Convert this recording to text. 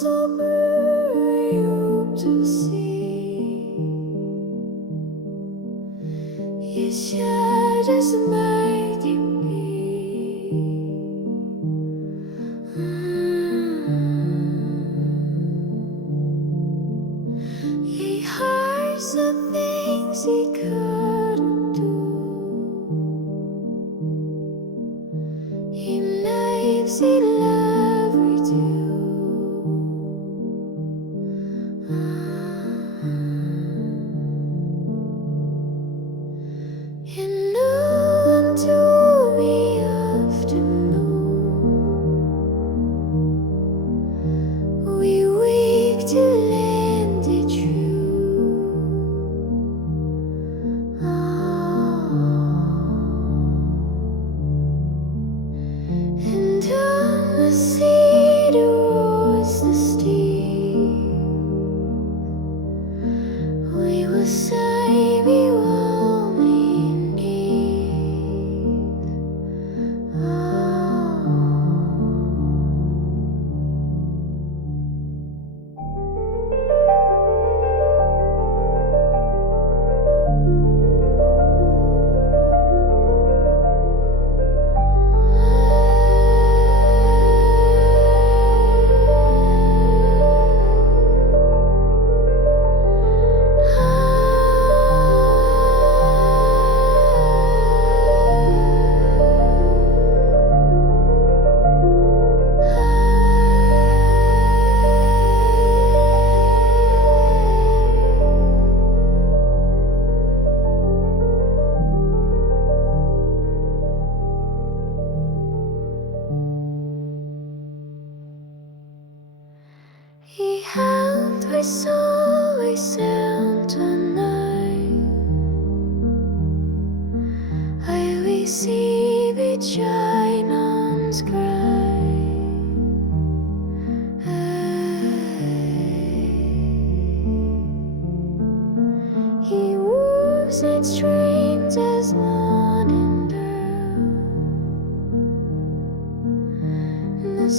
so blue, I hope to see. You shed as mighty be. Ye hearts of things he couldn't do. In lives he love redo. And no one told me afternoon. We weep to land it true. And on the sea there was the steep. We will say we will indeed. He held my soul, I sailed tonight. I receive a giant's cry. He moves its streams as one and down. The